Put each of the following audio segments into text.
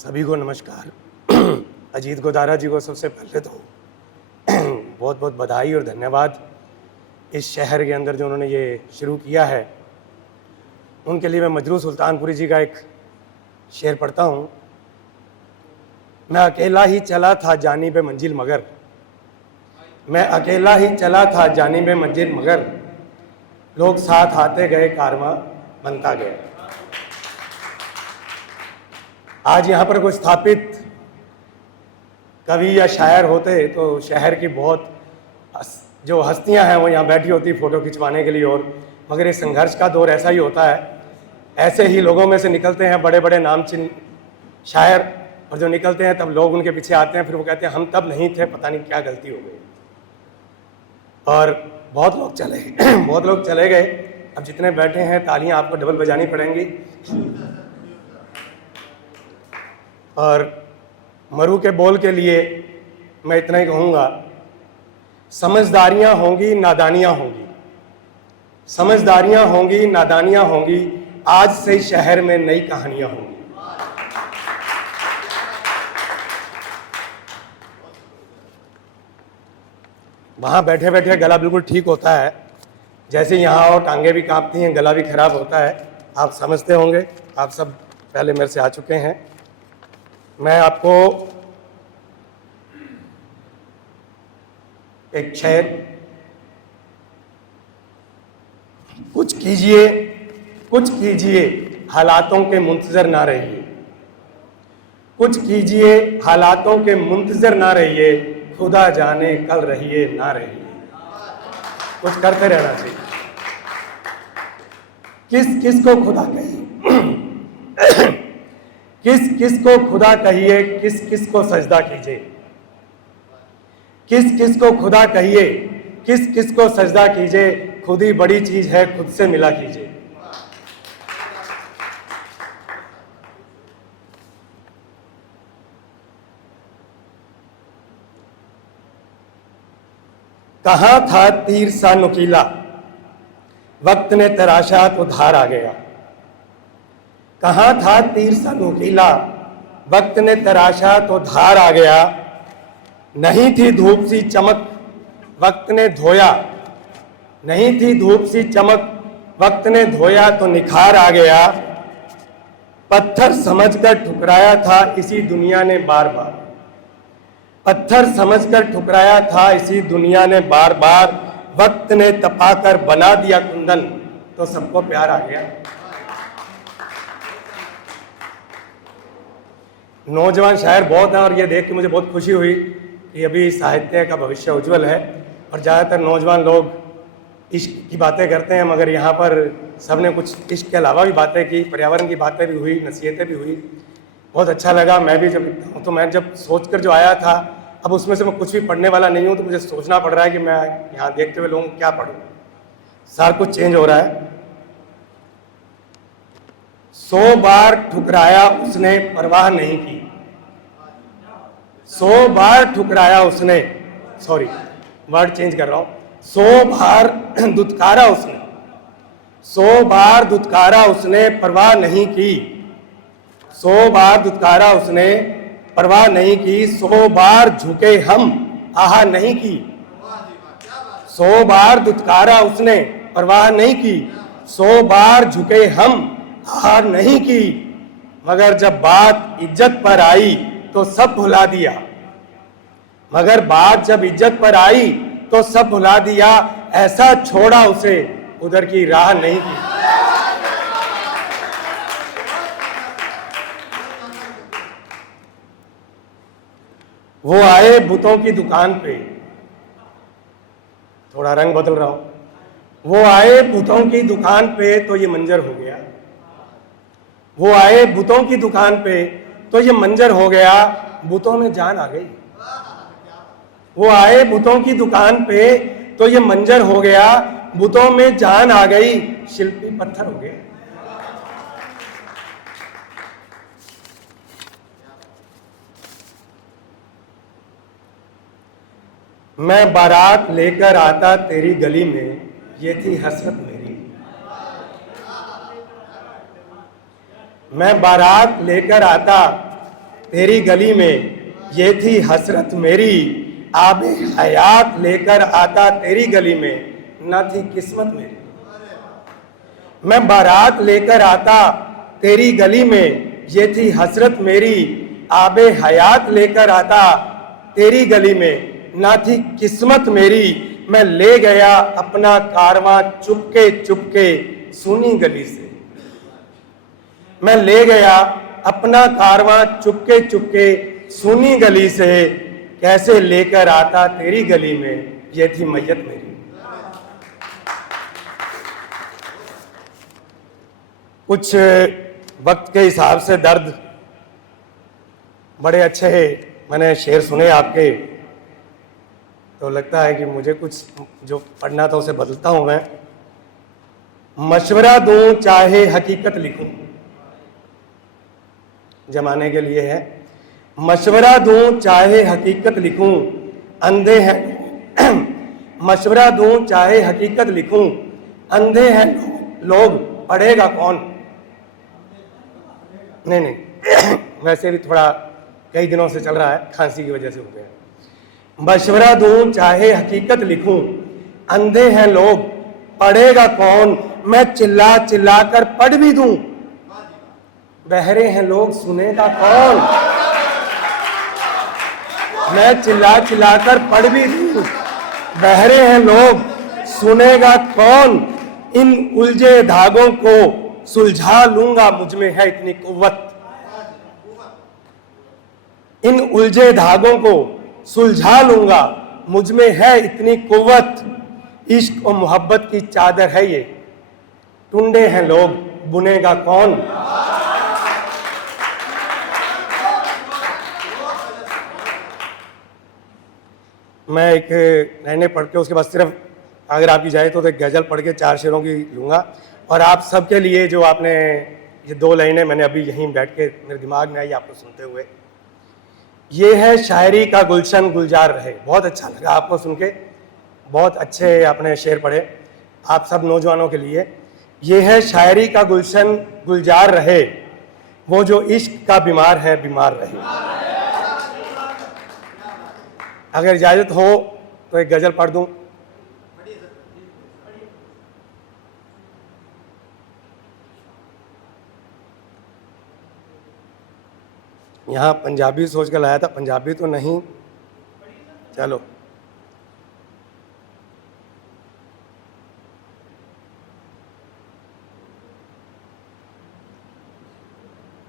सभी को नमस्कार। अजीत गोदारा जी को सबसे पहले तो बहुत बहुत बधाई और धन्यवाद। इस शहर के अंदर जो उन्होंने ये शुरू किया है, उनके लिए मैं मजरू सुल्तानपुरी जी का एक शेर पढ़ता हूँ। मैं अकेला ही चला था जानिब मंजिल मगर, मैं अकेला ही चला था जानिब मंजिल मगर, लोग साथ आते गए कारवां बनता गया। आज यहाँ पर कोई स्थापित कवि या शायर होते तो शहर की बहुत जो हस्तियाँ हैं वो यहाँ बैठी होती फ़ोटो खिंचवाने के लिए, और मगर ये संघर्ष का दौर ऐसा ही होता है। ऐसे ही लोगों में से निकलते हैं बड़े बड़े नामचीन शायर, और जो निकलते हैं तब लोग उनके पीछे आते हैं, फिर वो कहते हैं हम तब नहीं थे, पता नहीं क्या गलती हो गई। और बहुत लोग चले बहुत लोग चले गए। अब जितने बैठे हैं तालियां आपको डबल बजानी पड़ेंगी। और मरु के बोल के लिए मैं इतना ही कहूँगा, समझदारियाँ होंगी नादानियाँ होंगी, समझदारियाँ होंगी नादानियाँ होंगी, आज से शहर में नई कहानियाँ होंगी। वहाँ बैठे बैठे गला बिल्कुल ठीक होता है, जैसे यहाँ और टांगे भी कांपती हैं, गला भी खराब होता है। आप समझते होंगे, आप सब पहले मेरे से आ चुके हैं। मैं आपको एक शेर, कुछ कीजिए कुछ कीजिए हालातों के मुंतजर ना रहिए, कुछ कीजिए हालातों के मुंतजर ना रहिए, खुदा जाने कल रहिए ना रहिए। कुछ करते रहना चाहिए। किस किस को खुदा कहिए किस किस को खुदा कहिए, किस किस को सजदा कीजिए, किस किस को खुदा कहिए, किस किस को सजदा कीजिए, खुद ही बड़ी चीज है खुद से मिला कीजिए। कहां था तीर सा नुकीला, वक्त ने तराशा तो धार आ गया। कहां था तीर सा नुकीला, वक्त ने तराशा तो धार आ गया। नहीं थी धूप सी चमक, वक्त ने धोया, नहीं थी धूप सी चमक, वक्त ने धोया तो निखार आ गया। पत्थर समझकर ठुकराया था इसी दुनिया ने बार बार, पत्थर समझकर ठुकराया था इसी दुनिया ने बार बार। वक्त ने तपाकर बना दिया कुंदन तो सबको प्यार आ गया। नौजवान शायर बहुत हैं, और ये देख के मुझे बहुत खुशी हुई कि अभी साहित्य का भविष्य उज्जवल है। और ज़्यादातर नौजवान लोग इश्क की बातें करते हैं, मगर यहाँ पर सबने कुछ इश्क के अलावा भी बातें की, पर्यावरण की बातें भी हुई, नसीहतें भी हुई। बहुत अच्छा लगा। मैं भी जब सोचकर जो आया था, अब उसमें से मैं कुछ भी पढ़ने वाला नहीं हूँ, तो मुझे सोचना पड़ रहा है कि मैं यहाँ देखते हुए लोगों को क्या पढ़ूँ। सारा कुछ चेंज हो रहा है। 100 बार ठुकराया उसने परवाह नहीं की, 100 बार ठुकराया उसने, सॉरी वर्ड चेंज कर रहा हूँ, 100 बार दुत्कारा उसने, 100 बार दुत्कारा उसने परवाह नहीं की, 100 बार दुत्कारा उसने परवाह नहीं की। 100 बार झुके हम आहा नहीं की, 100 बार दुत्कारा उसने परवाह नहीं की, 100 बार झुके हम आहा नहीं की। मगर जब बात इज्जत पर आई तो सब भुला दिया, मगर बात जब इज्जत पर आई तो सब भुला दिया। ऐसा छोड़ा उसे उधर की राह नहीं की। वो आए बुतों की दुकान पे, थोड़ा रंग बदल रहा हूं। वो आए बुतों की दुकान पे तो ये मंजर हो गया, वो आए बुतों की दुकान पे तो ये मंजर हो गया। बुतों में जान आ गई, वो आए बुतों की दुकान पे तो ये मंजर हो गया। बुतों में जान आ गई, शिल्पी पत्थर हो गए। मैं बारात लेकर आता तेरी गली में, ये थी हसरत मेरी। मैं बारात लेकर आता तेरी गली में, ये थी हसरत मेरी, आबे हयात लेकर आता तेरी गली में, ना थी किस्मत मेरी। मैं बारात लेकर आता तेरी गली में, ये थी हसरत मेरी, आबे हयात लेकर आता तेरी गली में, ना थी किस्मत मेरी। मैं ले गया अपना कारवां चुपके चुपके सुनी गली से। मैं ले गया अपना कारवां चुपके चुपके सुनी गली से, कैसे लेकर आता तेरी गली में, ये थी मैयत मेरी। कुछ वक्त के हिसाब से दर्द बड़े अच्छे मैंने शेर सुने आपके, तो लगता है कि मुझे कुछ जो पढ़ना था उसे बदलता हूं मैं। मशवरा दूं चाहे हकीकत लिखूं, जमाने के लिए है। मशवरा दूं चाहे हकीकत लिखूं, अंधे हैं मशवरा दूं चाहे हकीकत लिखूं, अंधे हैं लोग, पढ़ेगा कौन। नहीं वैसे भी थोड़ा कई दिनों से चल रहा है, खांसी की वजह से हो गया। मशवरा दूं चाहे हकीकत लिखूं, अंधे हैं लोग, पढ़ेगा कौन। मैं चिल्ला चिल्ला कर पढ़ भी दूं, बहरे हैं लोग, सुनेगा कौन। मैं चिल्ला चिल्ला कर पढ़ भी दूं, बहरे हैं लोग, सुनेगा कौन। इन उलझे धागों को सुलझा लूंगा, मुझ में है इतनी कुव्वत। इन उलझे धागों को सुलझा लूंगा, मुझ में है इतनी कुव्वत। इश्क और मोहब्बत की चादर है ये, टुंडे हैं लोग, बुनेगा कौन। मैं एक लाइनें पढ़ के उसके बाद सिर्फ अगर आपकी जाए तो एक गज़ल पढ़ के 4 शेरों की लूँगा, और आप सबके लिए जो आपने ये 2 लाइनें मैंने अभी यहीं बैठ के मेरे दिमाग में आई आपको सुनते हुए। ये है शायरी का गुलशन गुलजार रहे। बहुत अच्छा लगा आपको सुन के, बहुत अच्छे आपने शेर पढ़े आप सब नौजवानों के लिए। ये है शायरी का गुलशन गुलजार रहे, वो जो इश्क का बीमार है बीमार रहे। अगर इजाजत हो तो एक गजल पढ़ दूं। यहाँ पंजाबी सोच कर लाया था, पंजाबी तो नहीं, चलो।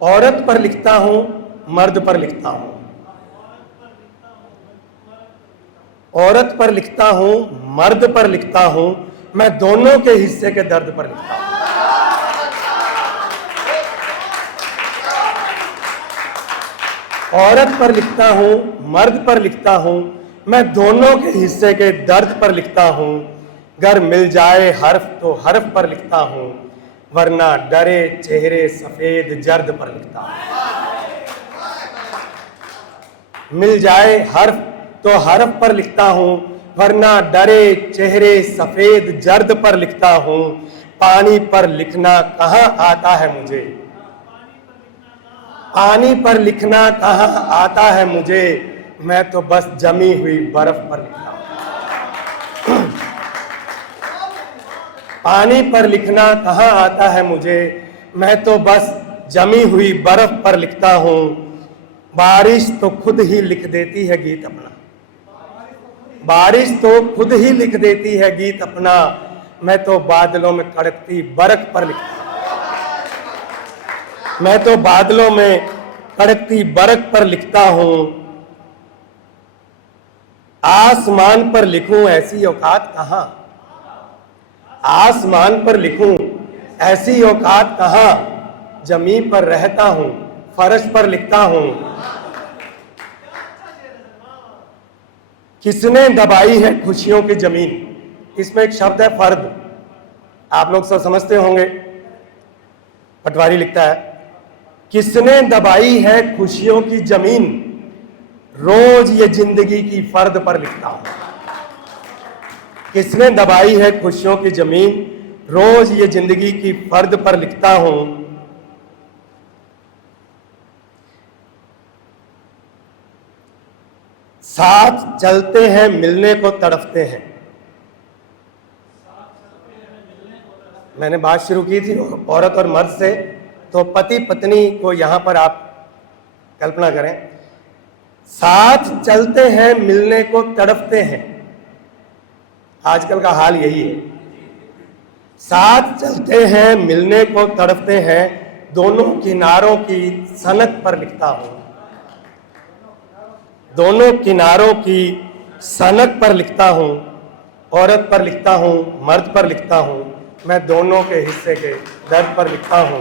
औरत पर लिखता हूं, मर्द पर लिखता हूं, औरत पर लिखता हूं, मर्द पर लिखता हूं, मैं दोनों के हिस्से के दर्द पर लिखता हूं। औरत पर लिखता हूं, मर्द पर लिखता हूं, मैं दोनों के हिस्से के दर्द पर लिखता हूं। गर मिल जाए हर्फ तो हर्फ पर लिखता हूं, वरना डरे चेहरे सफेद जर्द पर लिखता हूं। मिल जाए हर्फ तो हर्फ पर लिखता हूं, वरना डरे चेहरे सफेद जर्द पर लिखता हूं। पानी पर लिखना कहां आता है मुझे, पानी पर लिखना कहां आता है मुझे, मैं तो बस जमी हुई बर्फ पर लिखता हूं। पानी पर लिखना कहां आता है मुझे, मैं तो बस जमी हुई बर्फ पर लिखता हूं। बारिश तो खुद ही लिख देती है गीत अपना, बारिश तो खुद ही लिख देती है गीत अपना, मैं तो बादलों में कड़कती बरख पर लिखता हूं। मैं तो बादलों में कड़कती बरख पर लिखता हूं। आसमान पर लिखूं ऐसी औकात कहां, आसमान पर लिखूं ऐसी औकात कहां, जमीन पर रहता हूं फर्श पर लिखता हूं। किसने दबाई है खुशियों की जमीन, इसमें एक शब्द है फर्द, आप लोग सब समझते होंगे, पटवारी लिखता है। किसने दबाई है खुशियों की जमीन, रोज ये जिंदगी की फर्द पर लिखता हूं। किसने दबाई है खुशियों की जमीन, रोज ये जिंदगी की फर्द पर लिखता हूं। साथ चलते हैं मिलने को तड़पते हैं। मैंने बात शुरू की थी औरत और मर्द से, तो पति पत्नी को यहां पर आप कल्पना करें, साथ चलते हैं मिलने को तड़पते हैं। आजकल का हाल यही है, साथ चलते हैं मिलने को तड़पते हैं, दोनों किनारों की सनक पर लिखता हूं, दोनों किनारों की सनक पर लिखता हूं, औरत पर लिखता हूं, मर्द पर लिखता हूं, मैं दोनों के हिस्से के दर्द पर लिखता हूं।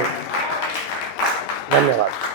धन्यवाद।